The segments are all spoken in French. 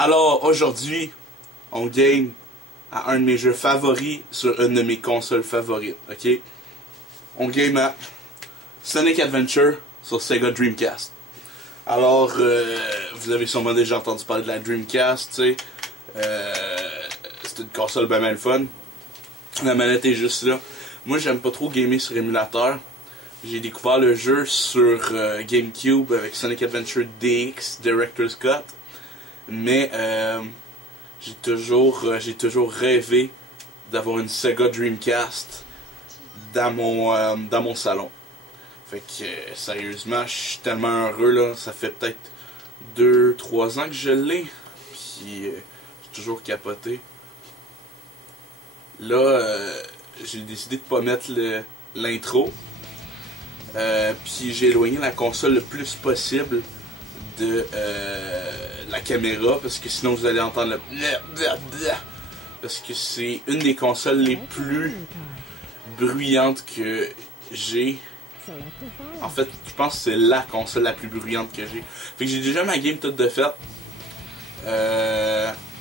Alors, aujourd'hui, on game à un de mes jeux favoris sur une de mes consoles favorites, ok? On game à Sonic Adventure sur Sega Dreamcast. Alors, vous avez sûrement déjà entendu parler de la Dreamcast, tu sais. C'est une console bien mal fun. La manette est juste là. Moi, j'aime pas trop gamer sur émulateur. J'ai découvert le jeu sur GameCube avec Sonic Adventure DX, Director's Cut. Mais j'ai toujours rêvé d'avoir une Sega Dreamcast dans mon salon. Fait que sérieusement, je suis tellement heureux là. Ça fait peut-être 2-3 ans que je l'ai. Puis j'ai toujours capoté. Là, j'ai décidé de pas mettre l'intro. Puis j'ai éloigné la console le plus possible de la caméra, parce que sinon vous allez entendre le parce que c'est une des consoles les plus bruyantes que j'ai. En fait, je pense que c'est la console la plus bruyante que j'ai. Fait que j'ai déjà ma game toute de fait.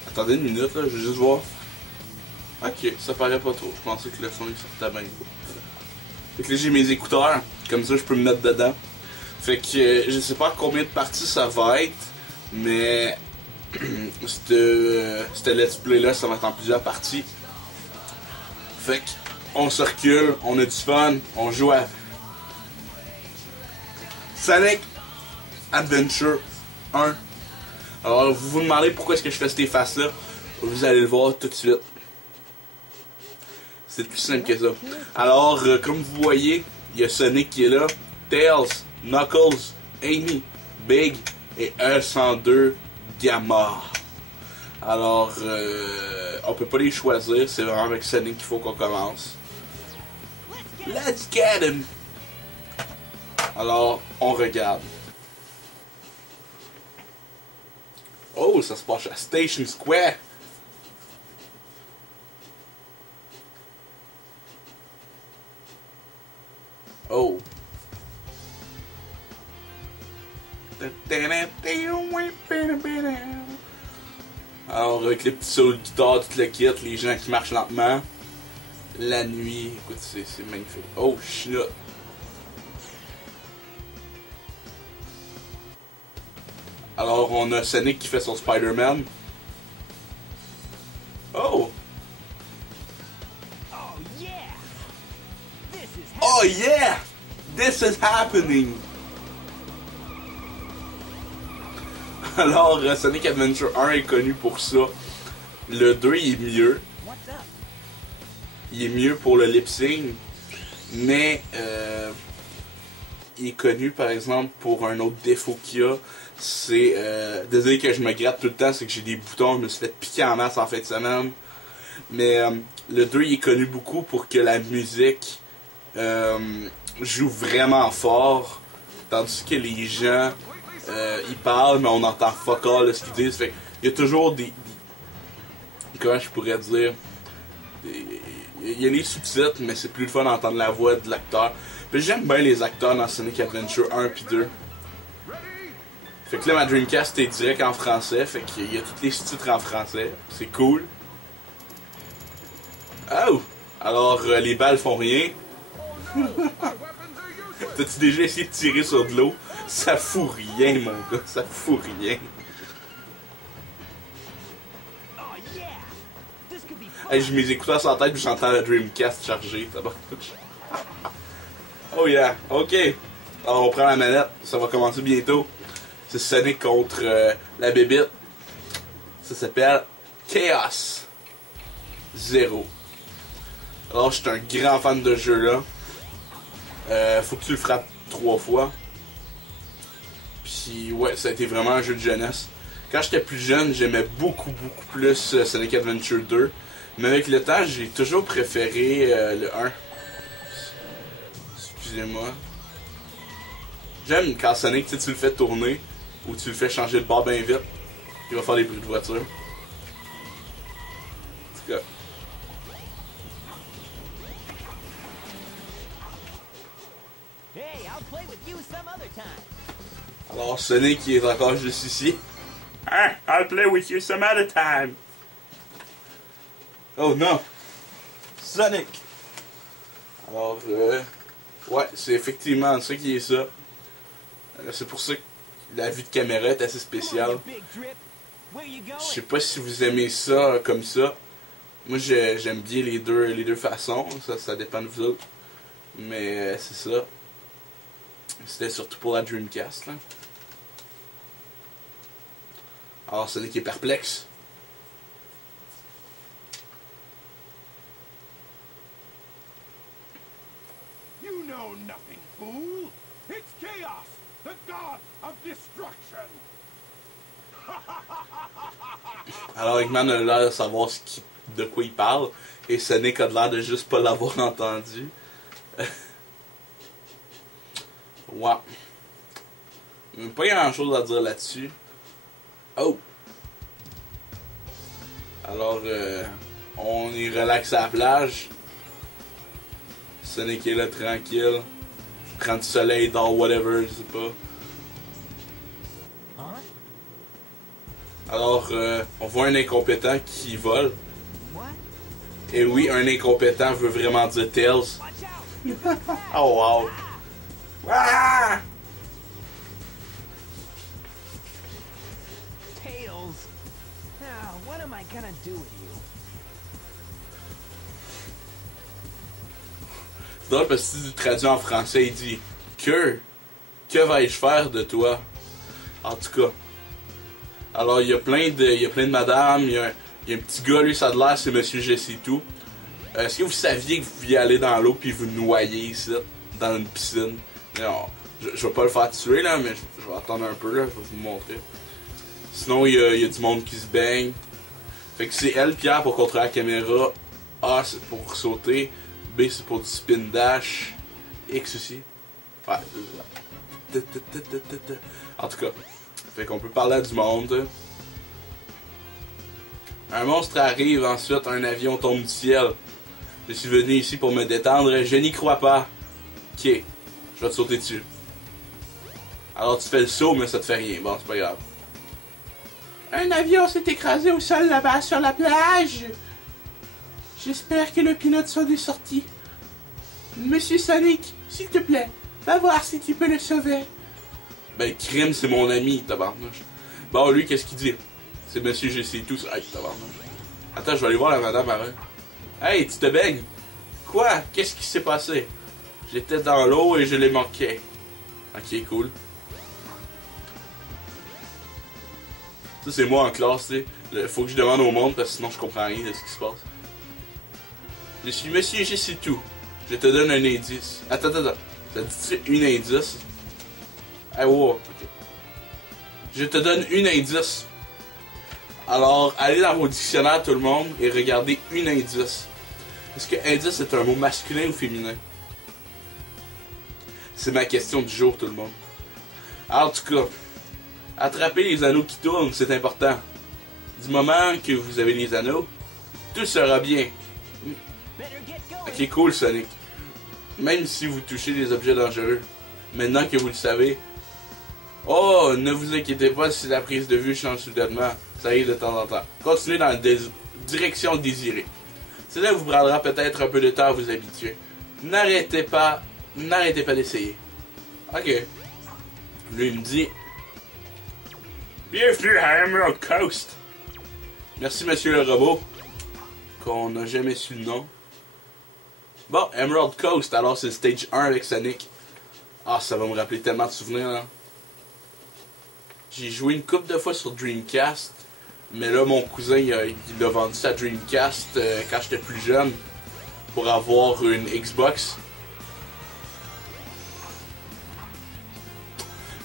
Attendez une minute là, je vais juste voir. Ok, ça paraît pas trop. Je pensais que le son il sortait bien. Fait que là j'ai mes écouteurs, comme ça je peux me mettre dedans. Fait que je sais pas combien de parties ça va être, mais ce let's play là ça va être en plusieurs parties. Fait que on se recule, on a du fun, on joue à Sonic Adventure 1. Alors vous vous demandez pourquoi est-ce que je fais cette face là, vous allez le voir tout de suite. C'est plus simple que ça. Alors comme vous voyez, il y a Sonic qui est là, Tails, Knuckles, Amy, Big et E102 Gamma. Alors, on peut pas les choisir, c'est vraiment avec Sonic qu'il faut qu'on commence. Let's get him! Alors, on regarde. Oh, ça se passe à Station Square! Oh! Alors avec les petits solos de guitare, tout le kit, les gens qui marchent lentement, la nuit, écoute c'est magnifique. Oh shit! Alors on a Sonic qui fait son Spider-Man. Oh! Oh yeah! This is happening! Alors, Sonic Adventure 1 est connu pour ça. Le 2, il est mieux. Il est mieux pour le lip-sync. Mais, il est connu, par exemple, pour un autre défaut qu'il y a. C'est, désolé que je me gratte tout le temps, c'est que j'ai des boutons, je me suis fait piquer en masse en fin de semaine. Mais, le 2, il est connu beaucoup pour que la musique joue vraiment fort. Tandis que les gens... ils parlent, mais on entend fuck all de ce qu'ils disent. Fait il y a toujours des comment je pourrais dire... Il y a les sous-titres, mais c'est plus le fun d'entendre la voix de l'acteur. Puis j'aime bien les acteurs dans Sonic Adventure 1 puis 2. Fait que là, ma Dreamcast est direct en français. Fait qu'il y a tous les sous-titres en français. C'est cool. Oh! Alors, les balles font rien. T'as-tu déjà essayé de tirer sur de l'eau? Ça fout rien, mon gars, ça fout rien. Hey, j'ai mes écouteurs sur la tête puis j'entends la Dreamcast charger. Oh yeah, ok. Alors on prend la manette, ça va commencer bientôt. C'est Sonic contre la bébite. Ça s'appelle Chaos 0. Alors je suis un grand fan de ce jeu là. Faut que tu le frappes 3 fois. Puis ouais, ça a été vraiment un jeu de jeunesse. Quand j'étais plus jeune, j'aimais beaucoup plus Sonic Adventure 2. Mais avec le temps, j'ai toujours préféré le 1. Excusez-moi. J'aime quand Sonic, tu le fais tourner ou tu le fais changer de bord bien vite. Il va faire des bruits de voiture. En tout cas. Alors Sonic qui est encore juste ici. Hein? I'll play with you some other time. Oh non! Sonic! Alors, ouais, c'est effectivement ça qui est ça. C'est pour ça que la vue de caméra est assez spéciale. Je sais pas si vous aimez ça comme ça. Moi, j'aime bien les deux façons. Ça dépend de vous autres. Mais c'est ça. C'était surtout pour la Dreamcast. Là. Alors, Sonic est perplexe. You know nothing, fool. It's Chaos, the god of destruction. Alors, Eggman a l'air de savoir de quoi il parle. Et Sonic a l'air de juste pas l'avoir entendu. Ouais. Pas grand chose à dire là-dessus. Oh! Alors, on est relax à la plage. Sonic est là tranquille. Prend du soleil, dans whatever, je sais pas. Alors, on voit un incompétent qui vole. Et oui, un incompétent veut vraiment dire Tails. Oh wow! Ah! Tails. What am I gonna do with you? C'est drôle parce que si tu traduis en français, il dit que vais-je faire de toi? En tout cas. Alors, il y a plein de madames, il y a un petit gars, lui, ça a l'air, c'est Monsieur Jesse tout. Est-ce que vous saviez que vous pouviez aller dans l'eau puis vous noyer ici, dans une piscine? Non, je vais pas le faire tuer, là, mais je vais attendre un peu, là, je vais vous montrer. Sinon, il y a du monde qui se baigne. Fait que c'est L, Pierre, pour contrôler la caméra. A, c'est pour sauter. B, c'est pour du spin dash. X aussi. Ouais. En tout cas. Fait qu'on peut parler à du monde. Un monstre arrive, ensuite un avion tombe du ciel. Je suis venu ici pour me détendre, je n'y crois pas. Ok, je vais te sauter dessus. Alors tu fais le saut, mais ça te fait rien. Bon, c'est pas grave. Un avion s'est écrasé au sol là-bas sur la plage. J'espère que le pilote s'en est sorti. Monsieur Sonic, s'il te plaît, va voir si tu peux le sauver. Ben, Crime, c'est mon ami, tabarnouche. Bon, lui, qu'est-ce qu'il dit? C'est Monsieur Jesse tout. Hey, tabarnouche. Attends, je vais aller voir la madame avant. Hey, tu te baignes? Quoi? Qu'est-ce qui s'est passé? J'étais dans l'eau et je l'ai manqué. Ok, cool. Ça, c'est moi en classe, tu sais. Faut que je demande au monde parce que sinon je comprends rien de ce qui se passe. Je suis Monsieur Jesse tout. Je te donne un indice. Attends. Ça dit-tu une indice? Hey, wow, ok. Je te donne une indice. Alors, allez dans vos dictionnaires, tout le monde, et regardez une indice. Est-ce que indice est un mot masculin ou féminin? C'est ma question du jour, tout le monde. En tout cas, attraper les anneaux qui tournent, c'est important. Du moment que vous avez les anneaux, tout sera bien. Ok, cool, Sonic. Même si vous touchez des objets dangereux, maintenant que vous le savez, oh, ne vous inquiétez pas si la prise de vue change soudainement. Ça arrive de temps en temps. Continuez dans la direction désirée. Cela vous prendra peut-être un peu de temps à vous habituer. N'arrêtez pas d'essayer. Ok. Lui il me dit, bienvenue à Emerald Coast. Merci monsieur le robot. Qu'on n'a jamais su le nom. Bon, Emerald Coast, alors c'est le stage 1 avec Sonic. Ah, ça va me rappeler tellement de souvenirs, hein. J'ai joué une couple de fois sur Dreamcast, mais là, mon cousin, il a vendu sa Dreamcast quand j'étais plus jeune pour avoir une Xbox.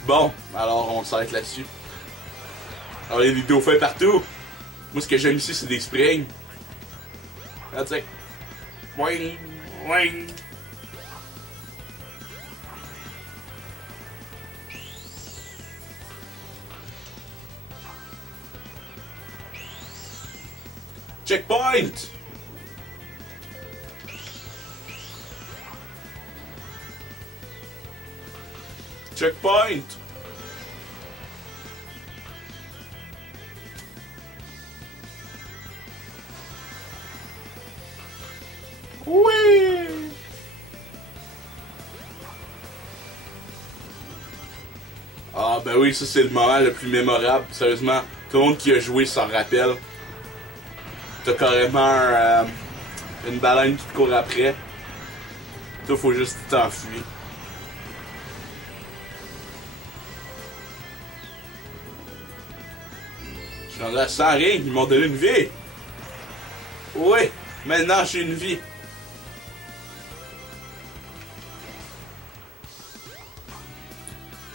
Bon, alors on s'arrête là-dessus. Alors, il y a des dauphins partout. Moi, ce que j'aime ici, c'est des springs. Ah, tu sais. Boing, boing. Checkpoint! Checkpoint! Ben oui, ça c'est le moment le plus mémorable. Sérieusement, tout le monde qui a joué s'en rappelle. T'as carrément une baleine qui te court après. Toi, faut juste t'enfuir. Je suis rendu à 100 rings, ils m'ont donné une vie. Oui, maintenant j'ai une vie.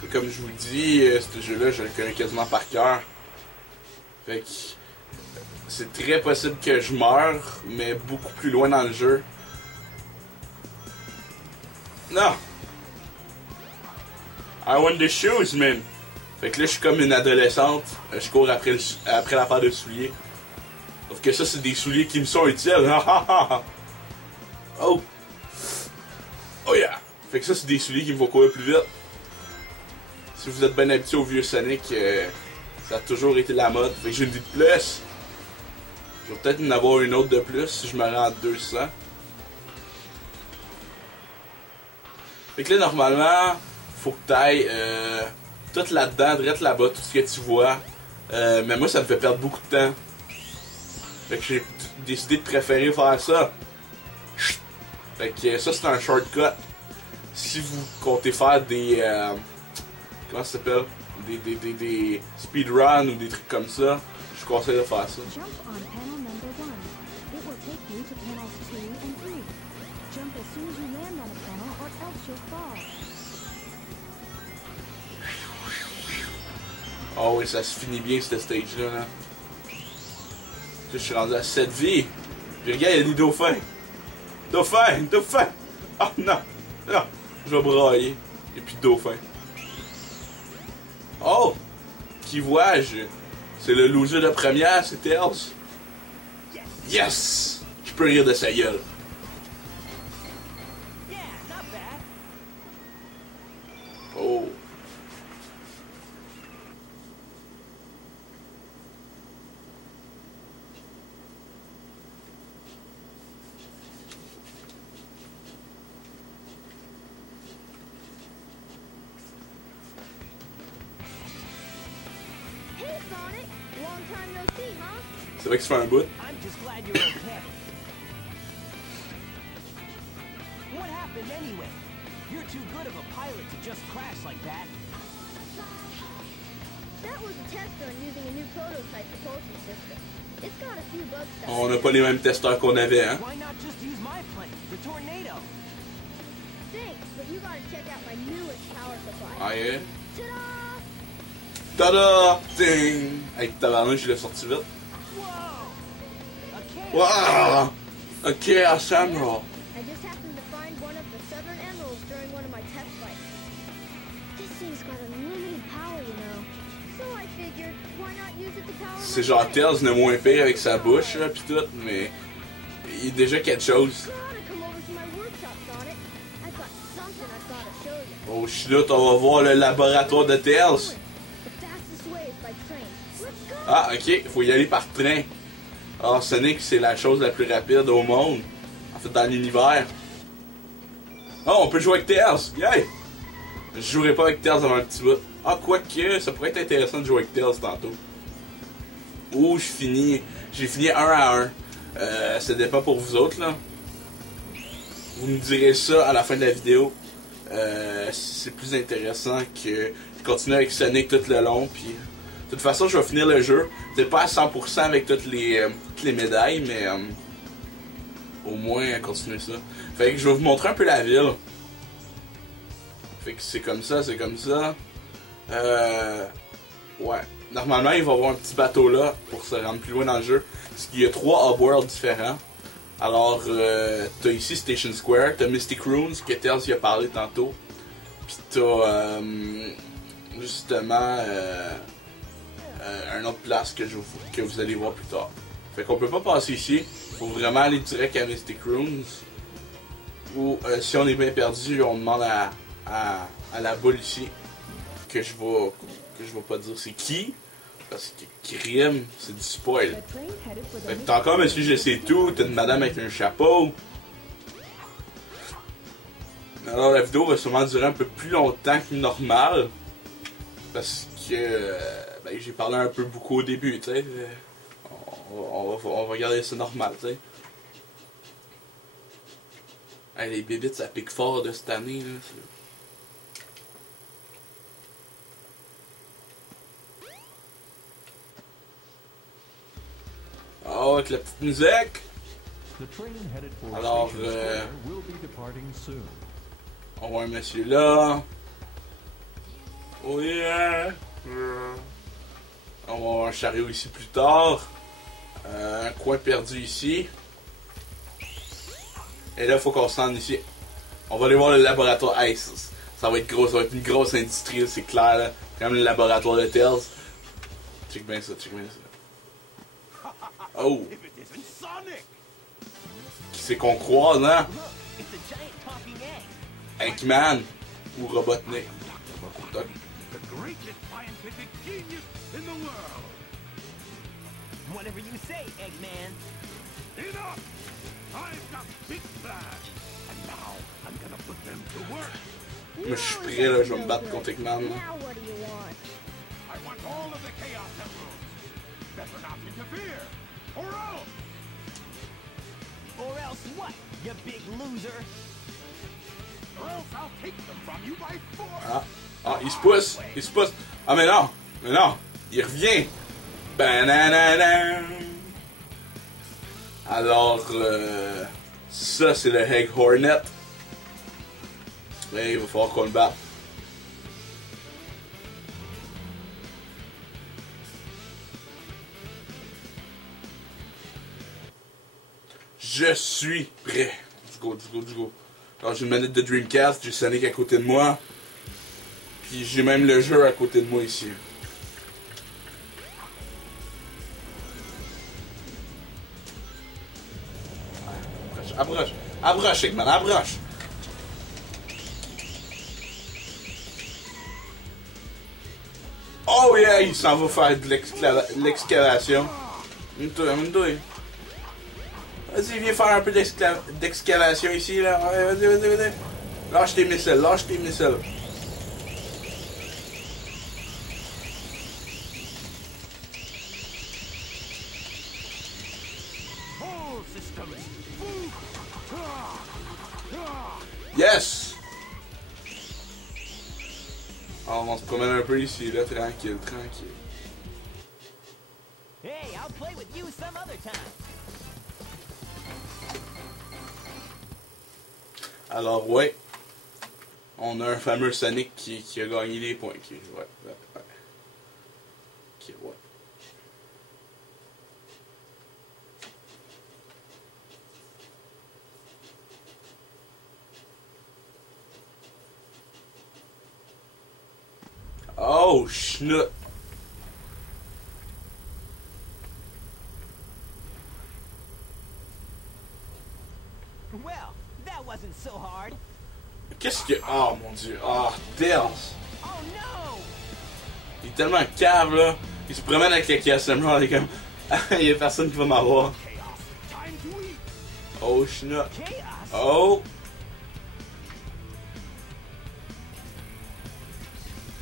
Et comme je vous dis, ce jeu-là, je le connais quasiment par cœur. Fait que c'est très possible que je meure, mais beaucoup plus loin dans le jeu. Non! I want the shoes, man! Fait que là, je suis comme une adolescente. Je cours après la paire de souliers. Sauf que ça, c'est des souliers qui me sont utiles. Oh! Oh yeah! Fait que ça, c'est des souliers qui me font courir plus vite. Si vous êtes bien habitué au vieux Sonic, ça a toujours été la mode. Fait que j'ai une vie de plus. Je vais peut-être en avoir une autre de plus si je me rends à 200. Fait que là, normalement, faut que t'ailles tout là-dedans, direct là-bas, tout ce que tu vois. Mais moi, ça me fait perdre beaucoup de temps. Fait que j'ai décidé de préférer faire ça. Fait que ça, c'est un shortcut. Si vous comptez faire des... comment ça s'appelle? Des speedruns ou des trucs comme ça, je vous conseille de faire ça. Jump on panel number 1. It will take you to panels 2 and 3. Jump as soon as you land on a panel or else you'll fall. Oh oui, ça se finit bien cette stage-là. Là. Je suis rendu à 7 vies. Puis regarde, il y a des dauphins. Dauphin! Dauphin! Oh non! Non! Je vais brailler. Et puis dauphin. Oh! Qui vois-je? C'est le loser de première, c'est Tails. Yes! Je peux rire de sa gueule. Oh! Hey Sonic, long time no see, huh? C'est vrai que ça fait un bout. I'm just glad you're okay. What happened anyway? You're too good of a pilot to just crash like that. That was a test run using a new prototype propulsion system. It's got a few bugs that On n'a pas les mêmes testeurs qu'on avait, hein? Why not just use my plane, the Tornado? Thanks, but you gotta check out my newest power supply. Ah yeah? Ta-da! Tada! Ding! Hey, tabarnak, je l'ai sorti vite. Whoa! Wow! Ok, à Samuel. I just happened to find one of the Southern Emeralds during one of my test flights. This thing's got unlimited power, you know. So I figured, why not use it to power C'est my genre plane? Tails le moins pire avec sa bouche, là, pis tout, mais il est déjà quelque chose. You oughta come over to my workshop, Sonic. I've got something I've gotta show you. Oh shit, on va voir le laboratoire de Tails. The fastest way is by train. Let's go! Ah, ok, faut y aller par train. Ah, Sonic, c'est la chose la plus rapide au monde. En fait, dans l'univers. Oh, on peut jouer avec Tails! Yeah! Je jouerai pas avec Tails avant un petit bout. Ah, quoique, ça pourrait être intéressant de jouer avec Tails tantôt. Ou j'ai fini 1 à 1. Ça dépend pour vous autres, là. Vous me direz ça à la fin de la vidéo. C'est plus intéressant que de continuer avec Sonic tout le long, puis... De toute façon, je vais finir le jeu. Peut-être pas à 100% avec toutes les médailles, mais au moins continuer ça. Fait que je vais vous montrer un peu la ville. Fait que c'est comme ça, c'est comme ça. Ouais. Normalement, il va y avoir un petit bateau là pour se rendre plus loin dans le jeu. Parce qu'il y a 3 hub worlds différents. Alors, t'as ici Station Square, t'as Mystic Ruins, que Tails y a parlé tantôt. Puis t'as justement... une autre place que vous allez voir plus tard. Fait qu'on peut pas passer ici. Faut vraiment aller direct à Mystic Ruins. Ou si on est bien perdu, on demande à la boule ici. Que je vais pas dire c'est qui. Parce que crime, c'est du spoil. The train headed for the Fait que t'as encore monsieur je sais tout, t'as une madame avec un chapeau. Alors la vidéo va sûrement durer un peu plus longtemps que normal. parce que ben, j'ai parlé un peu beaucoup au début, tu sais. On va regarder ça normal, tu sais. Hey, les bébites, ça pique fort de cette année, là. Oh, avec la petite musique. Alors, on voit un monsieur là. Oh yeah! On va avoir un chariot ici plus tard. Un coin perdu ici. Et là, il faut qu'on se rende ici. On va aller voir le laboratoire. Hey, ça va être gros, ça va être une grosse industrie, c'est clair là. Comme le laboratoire de Tails. Check bien ça, check bien ça. Oh! Qui c'est qu'on croise, hein? Eggman ou Robotnik. Whatever you say, Eggman. Enough! I've got big plans, and now I'm gonna put them to work. Moi, je suis prêt, là, je vais me battre contre Eggman. Now what do you want? I want all of the Chaos Emeralds. Better not interfere, or else. Or else what, you big loser? Or else I'll take them from you by force. Ah, il se pousse, il se pousse. Ah, mais non, il revient. Bananana. Alors, ça, c'est le Egg Hornet. Mais il va falloir qu'on le batte. Je suis prêt. Let's go, let's go, let's go. Alors, j'ai une manette de Dreamcast, j'ai Sonic à côté de moi. Puis j'ai même le jeu à côté de moi ici. Approche, approche, Eggman, approche. Oh yeah, il s'en va faire de l'excavation. Vas-y, viens faire un peu d'excavation ici, là. Ouais, vas-y. Lâche tes missiles, lâche tes missiles. Yes! Alors, on se promène un peu ici, là, tranquille. Hey, I'll play with you some other time. Alors, ouais. On a un fameux Sonic qui a gagné des points. Ouais. Ok, ouais. Oh, schnout. Well, that wasn't so hard. Qu'est-ce que... Oh, mon Dieu. Ah, Tails. Oh no! Il est tellement cave, là. Il se promène avec les Chaos Emerald, il est comme... Il y a personne qui va m'avoir. Oh, schnout. Chaos? Oh.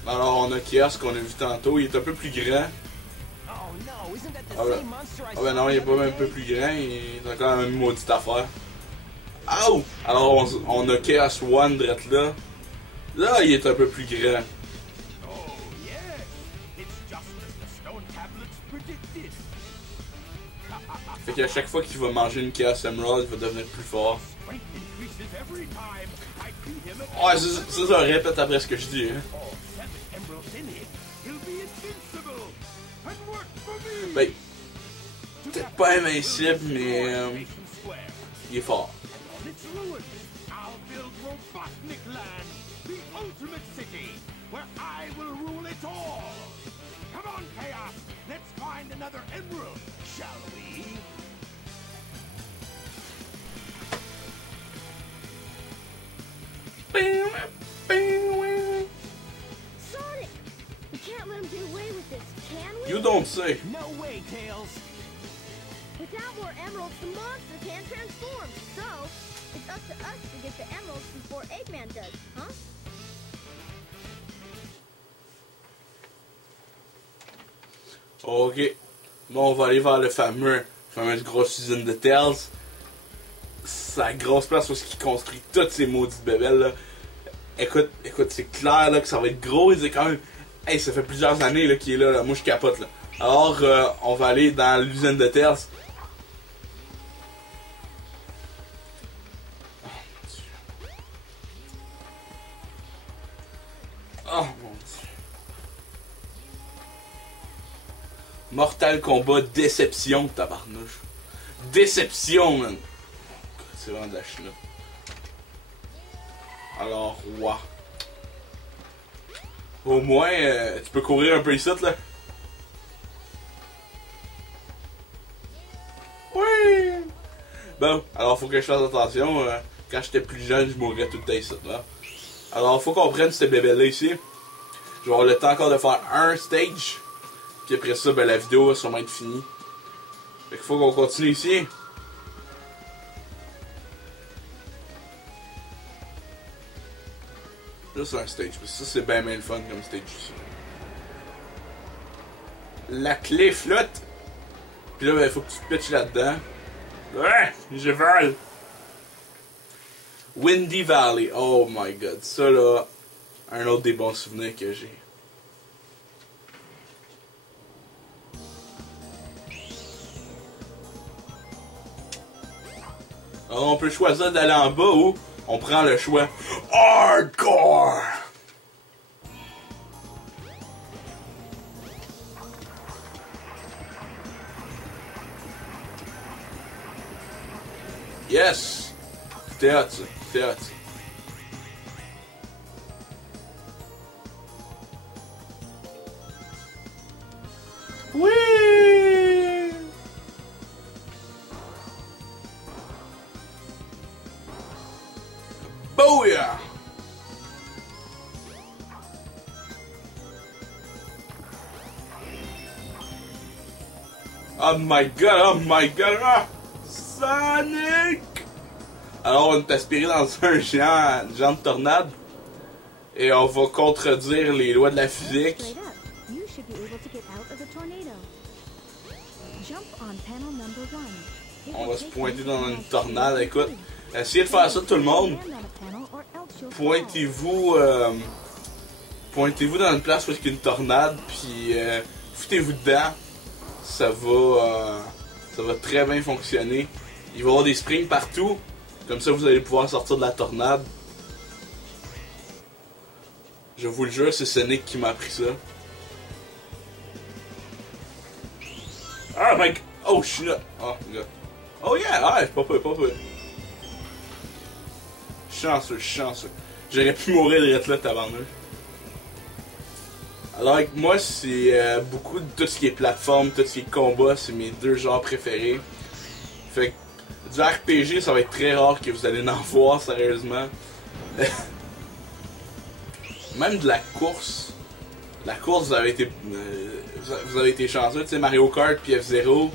Alors, on a Chaos qu'on a vu tantôt. Il est un peu plus grand. Oh no, isn't that the Ah ben, same monster I ah saw ben non, il est the pas other même un peu day? plus grand. Il est encore la même maudite affaire. Oh! Alors, on a Chaos One direct là. Là, il est un peu plus grand. Oh, yes. It's just as the stone tablets predicted. Fait qu'à chaque fois qu'il va manger une Chaos Emerald, il va devenir plus fort. Strength increases every time I beat him at Ouais, ça répète après ce que je dis, hein. all 7 emeralds in it. He'll be invincible and work for me. Ben, peut-être pas invincible, mais Nation Square. il est fort. On its ruins, I'll build Robotnik Land, the ultimate city, where I will rule it all. Come on, Chaos, let's find another emerald, shall we? Sonic! We can't let him get away with this, can we? You don't say. No way, Tails. Without more emeralds, the monster can't transform. So, it's up to us to get the emeralds before Eggman does, huh? Ok. Bon, on va aller vers le fameuse grosse usine de Tails. C'est la grosse place où il construit toutes ces maudites bébelles là. Écoute, c'est clair là que ça va être gros. Il dit quand même, hey, ça fait plusieurs années là qu'il est là. Moi je capote là. Alors, on va aller dans l'usine de Tails. Oh mon dieu. Mortal Kombat Déception, tabarnouche. Déception, man. C'est vraiment de la chenoute. Alors, wow. Au moins, tu peux courir un peu ici, là. Oui! Bon, alors faut que je fasse attention. Quand j'étais plus jeune, je mourrais tout le temps ici, là. Alors, faut qu'on prenne ce bébé-là ici. Je vais avoir le temps encore de faire un stage. Puis après ça, ben, la vidéo va sûrement être finie. Fait qu'il faut qu'on continue ici. Juste un stage, parce que ça c'est bien le fun comme stage ici. La clé flotte. Puis là, ben, faut que tu te pitches là-dedans. Ouais, je vole. Windy Valley, oh my god, ça là, un autre des bons souvenirs que j'ai. Alors on peut choisir d'aller en bas ou on prend le choix Hardcore. Yes! C'était hot ça, c'était hot. Oui! Booyah! Oh my god, ah! Sonic! Alors on est aspiré dans un géant de tornade et on va contredire les lois de la physique. On va se pointer dans une tornade, écoute. Essayez de faire ça tout le monde. Pointez-vous dans une place où il y a une tornade, puis foutez-vous dedans. Ça va très bien fonctionner. Il va y avoir des springs partout. Comme ça, vous allez pouvoir sortir de la tornade. Je vous le jure, c'est Sonic qui m'a appris ça. Ah, mec! Oh, je suis là! Oh, God. Oh, yeah! Ah, pas peu. Chanceux. J'aurais pu mourir de là, tabarnouche. Alors, avec moi, c'est beaucoup de tout ce qui est plateforme, tout ce qui est combat, c'est mes deux genres préférés. Fait que du RPG, ça va être très rare que vous allez en voir, sérieusement. Même de la course. La course, vous avez été chanceux. Tu sais, Mario Kart puis F-Zero,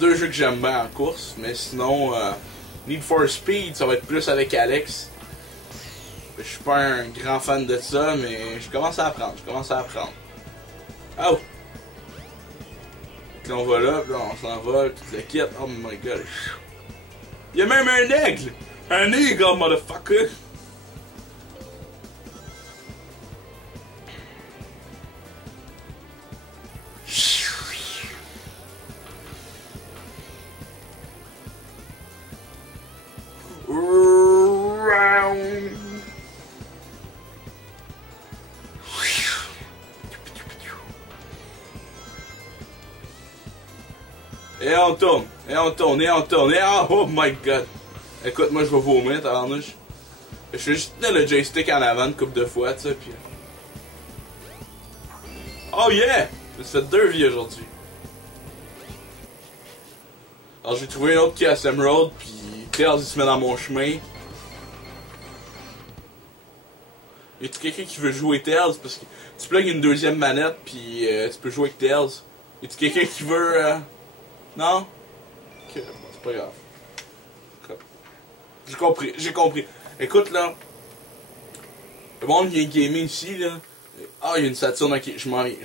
deux jeux que j'aime bien en course. Mais sinon, Need for Speed, ça va être plus avec Alex. Je suis pas un grand fan de ça, mais je commence à apprendre. Oh! Puis on va là, puis on s'en va, tout le kit. Oh my god. Il y a même un aigle! Un eagle, motherfucker! Et on tourne, oh my god! Écoute, moi je vais vomir, tabarnouche. Je vais juste tenir le joystick en avant une couple de fois, tu sais, pis... Oh yeah! J'ai fait 2 vies aujourd'hui. Alors j'ai trouvé un autre qui est à Emerald, pis Tails il se met dans mon chemin. Y a-tu quelqu'un qui veut jouer Tails? Parce que tu plugues une deuxième manette, pis tu peux jouer avec Tails. Y a-tu quelqu'un qui veut... Non? Ok, bon, c'est pas grave. J'ai compris. Écoute, là. Le monde vient gamer ici, là. Ah, il y a une Saturn, ok, je m'en vais.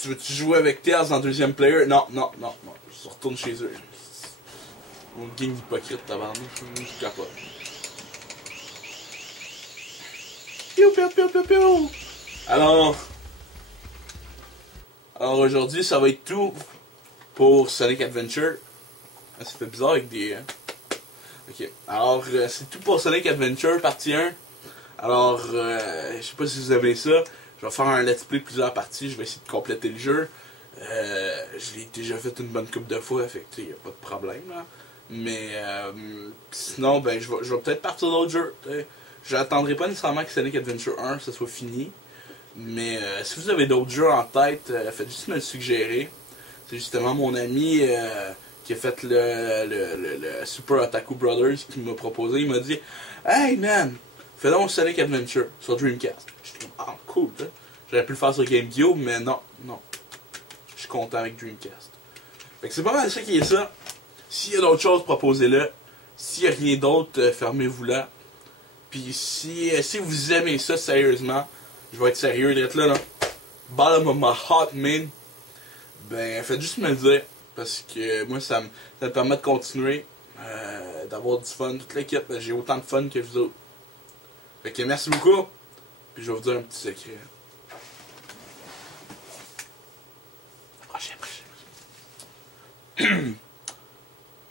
Tu veux-tu jouer avec Tails en deuxième player? Non. Je retourne chez eux. Mon gang d'hypocrite, tabarnak. Je capote. Piou. Alors aujourd'hui, ça va être tout pour Sonic Adventure. Ah, ça fait bizarre avec des... Ok. Alors, c'est tout pour Sonic Adventure, partie 1. Alors, je sais pas si vous avez ça. Je vais faire un let's play de plusieurs parties. Je vais essayer de compléter le jeu. Je l'ai déjà fait une bonne couple de fois, fait que y a pas de problème là. Mais sinon, ben je vais peut-être partir d'autres jeux. J'attendrai pas nécessairement que Sonic Adventure 1 ça soit fini. Mais si vous avez d'autres jeux en tête, faites juste me le suggérer. C'est justement mon ami qui a fait le Super Otaku Brothers qui m'a proposé. Il m'a dit hey man, fais donc Sonic Adventure sur Dreamcast. J'étais comme ah cool, hein? J'aurais pu le faire sur GameCube, mais non. Je suis content avec Dreamcast. Fait que c'est pas mal ça qui est ça. S'il y a d'autres choses, proposez-le. S'il n'y a rien d'autre, fermez-vous là. Puis si vous aimez ça sérieusement, je vais être sérieux d'être là. Bottom of my heart, man. Ben, faites juste me le dire. Parce que moi, ça me permet de continuer. D'avoir du fun. Toute l'équipe, j'ai autant de fun que vous autres. Fait que merci beaucoup. Puis je vais vous dire un petit secret.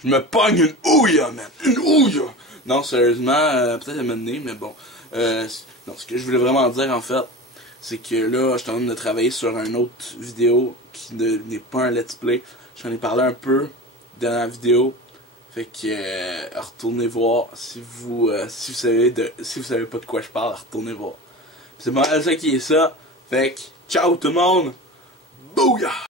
Je me pogne une ouïa, man! Une ouïa! Non, sérieusement, peut-être à m'amener, mais bon. Non, ce que je voulais vraiment dire, en fait, c'est que là, je suis en train de travailler sur une autre vidéo qui n'est pas un let's play. J'en ai parlé un peu dans la vidéo. Fait que, retournez voir si vous savez pas de quoi je parle, retournez voir. C'est pas mal ça qui est ça. Fait que, ciao tout le monde! Bouga!